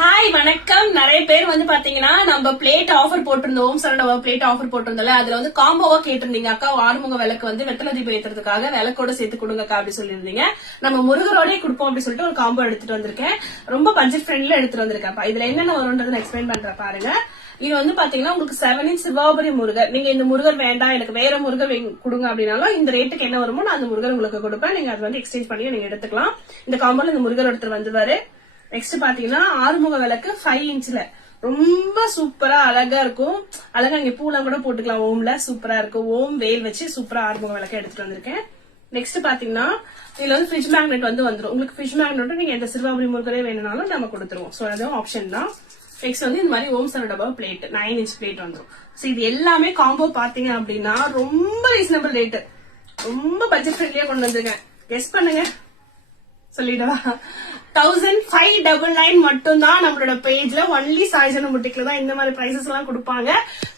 Hi வணக்கம். நிறைய பேர் வந்து பாத்தீங்கன்னா நம்ம பிளேட் ஆஃபர் போட்டிருந்தோம். ஓம் சரவண பிளேட் ஆஃபர் போட்டிருந்தோம்ல, அதுல வந்து காம்போவா கேட்டிருந்தீங்க. அக்கா ஆறுமுக விளக்கு வந்து வெத்தலை தீபம் ஏத்துறதுக்காக விளக்கோட சேர்த்து கொடுங்கக்கா அப்படி சொல்லியிருந்தீங்க. நம்ம முருகரோடய கொடுப்போம் அப்படி சொல்லிட்டு ஒரு காம்போ எடுத்துட்டு வந்திருக்கேன். ரொம்ப பட்ஜெட் ஃப்ரெண்ட்ல எடுத்துட்டு வந்திருக்கேன். இதுல என்னென்ன வரும்ன்றது எக்ஸ்பிளைன் பண்ற பாருங்க. இது வந்து பாத்தீங்கன்னா உங்களுக்கு 7 inch சிவாபுரி முருகர். நீங்க இந்த முருகர் வேண்டாம் எனக்கு வேற முருகர் கொடுங்க அப்படின்னாலும் இந்த ரேட்டுக்கு என்ன வருமோ நான் அந்த முருகர் உங்களுக்கு கொடுப்பேன். நீங்க அது வந்து எக்ஸ்சேஞ்ச் பண்ணி நீங்க எடுத்துக்கலாம். இந்த காம்போல இந்த முருகர் ஒருத்தர் வந்துருவாரு. நெக்ஸ்ட் பாத்தீங்கன்னா ஆறுமுக விளக்கு 5 inchல ரொம்ப சூப்பரா அழகா இருக்கும். அழகா இங்க பூலாம் கூட போட்டுக்கலாம். ஓம்ல சூப்பரா இருக்கும். ஓம் வேல் வச்சு சூப்பரா ஆறுமுக விளக்கு எடுத்துட்டு வந்திருக்கேன். நெக்ஸ்ட் பாத்தீங்கன்னா இதுல வந்து ஃப்ரிட்ஜ் மேக்னெட் வந்து வந்துடும். உங்களுக்கு ஃப்ரிட்ஜ் மேக்னெட் நீங்க எந்த சிறுவாபுரி முருகரே வேணும்னாலும் நம்ம கொடுத்துருவோம். சோ அதுவும் ஆப்ஷன் தான். நெக்ஸ்ட் வந்து இந்த மாதிரி ஓம் சரவண பிளேட் 9 inch பிளேட் வந்துடும். சோ இது எல்லாமே காம்போ பாத்தீங்க அப்படின்னா ரொம்ப ரீசனபிள் ரேட், ரொம்ப பட்ஜெட் ஃப்ரெண்ட்லியா கொண்டு வந்திருக்கேன். கெஸ் பண்ணுங்க, சொல்லிடவா? 1599 மட்டும் தான். நம்மளோட பேஜ்ல ஒன்லி சாய்ஜன புட்டிக்ல தான் இந்த மாதிரி பிரைசஸ் எல்லாம் கொடுப்பாங்க.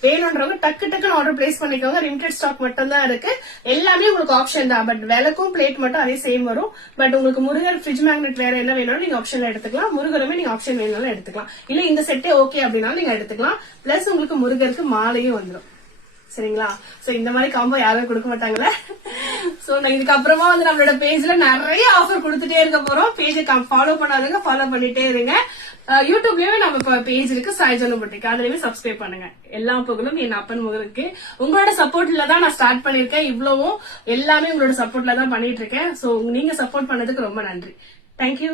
வேணும்ன்றவங்க டக்கு டக்குன்னு ஆர்டர் பிளேஸ் பண்ணிக்கோங்க. லிமிடெட் ஸ்டாக் மட்டும் தான் இருக்கு. எல்லாமே உங்களுக்கு ஆப்ஷன் தான். பட் விளக்கும் பிளேட் மட்டும் அதே சேம் வரும். பட் உங்களுக்கு முருகர் ஃப்ரிட்ஜ் மேக்னெட் வேற என்ன வேணும்னு நீங்க ஆப்ஷன்ல எடுத்துக்கலாம். முருகருமே நீங்க ஆப்ஷன் வேணும்னாலும் எடுத்துக்கலாம். இல்ல இந்த செட்டே ஓகே அப்படின்னாலும் நீங்க எடுத்துக்கலாம். பிளஸ் உங்களுக்கு முருகருக்கு மாலையும் வந்துடும். சரிங்களா? சோ இந்த மாதிரி காம்போ யாரும் கொடுக்க மாட்டாங்களே. சோ இதுக்கப்புறமா வந்து நம்மளோட பேஜ்ல நிறைய ஆஃபர் கொடுத்துட்டே இருக்க போறோம். பேஜை ஃபாலோ பண்ணாதுங்க, ஃபாலோ பண்ணிட்டே இருங்க. யூடியூப்லயுமே நம்ம பேஜ் இருக்கு சாய்ஜன புட்டிக், அதுலயுமே சப்ஸ்கிரைப் பண்ணுங்க. எல்லா புகழும் என் அப்பன் முகருக்கு. உங்களோட சப்போர்ட்ல தான் நான் ஸ்டார்ட் பண்ணிருக்கேன். இவ்வளவும் எல்லாமே உங்களோட சப்போர்ட்ல தான் பண்ணிட்டு இருக்கேன். சோ நீங்க சப்போர்ட் பண்ணதுக்கு ரொம்ப நன்றி. தேங்க்யூ.